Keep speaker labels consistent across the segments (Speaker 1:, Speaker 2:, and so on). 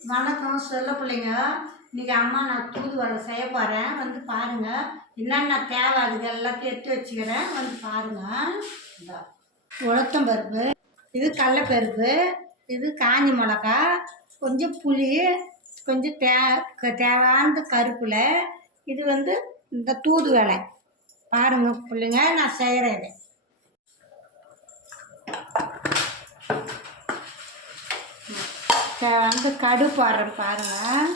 Speaker 1: வணக்கம். சொல்ல பிள்ளைங்க இன்றைக்கி அம்மா நான் தூதுவளை செய்ய போகிறேன் வந்து பாருங்கள் என்னென்ன தேவை அதுக்கு எல்லாத்தையும் எடுத்து வச்சுக்கிறேன். வந்து பாருங்கள் இந்த உளுத்தம் பருப்பு இது கடலப்பருப்பு இது காஞ்சி மிளகா கொஞ்சம் புளி கொஞ்சம் தே க- தேவையானது கருப்பில் இது வந்து இந்த தூதுவளை பாருங்கள் பிள்ளைங்க நான் செய்கிறேன் இதை க- வந்து கடு போடுறேன் பாருங்கள்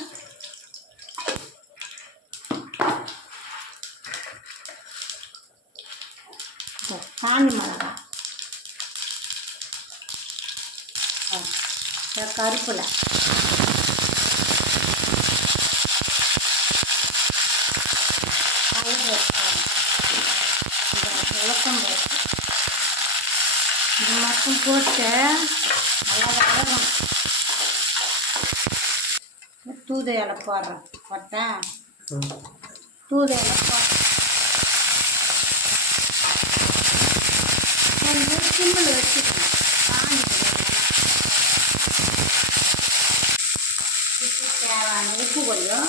Speaker 1: இந்த காஞ்சி மிளகா. ஆ, இந்த கருப்பில். விளக்கம் இது மட்டும் போட்டு நல்லா வளரும் தூது இலை போடுறேன். போட்டேன் தூது இலை போடுறேன். சிம்மில் வச்சுக்கணும். உப்பு தேவையான உப்பு கொஞ்சம்.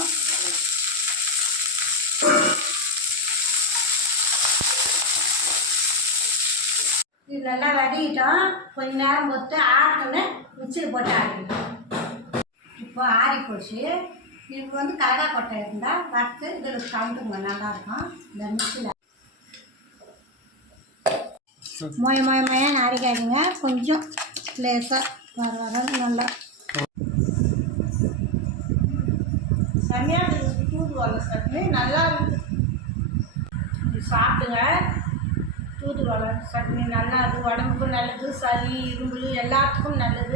Speaker 1: இது நல்லா வதக்கிட்டோம் கொஞ்ச நேரம் பொறுத்து ஆட்டோன்னு மிக்சியில் போட்டு ஆடிக்கணும் இப்போ ஆறி போச்சு. இது வந்து கடலை கொட்டை இருந்தால் வறுத்து இதில் கலந்துங்க நல்லாயிருக்கும். இந்த மிக்சியில். மொய மொய மொயன்னு அரைக்காதீங்க கொஞ்சம் லேசாக வர வர நல்லா. செம்மையாக இருக்குது தூதுவளை சட்னி நல்லா இருக்குது சாப்பிடுங்க. தூதுவளை சட்னி நல்லா அது உடம்புக்கும் நல்லது சளி இரும்பு எல்லாத்துக்கும் நல்லது.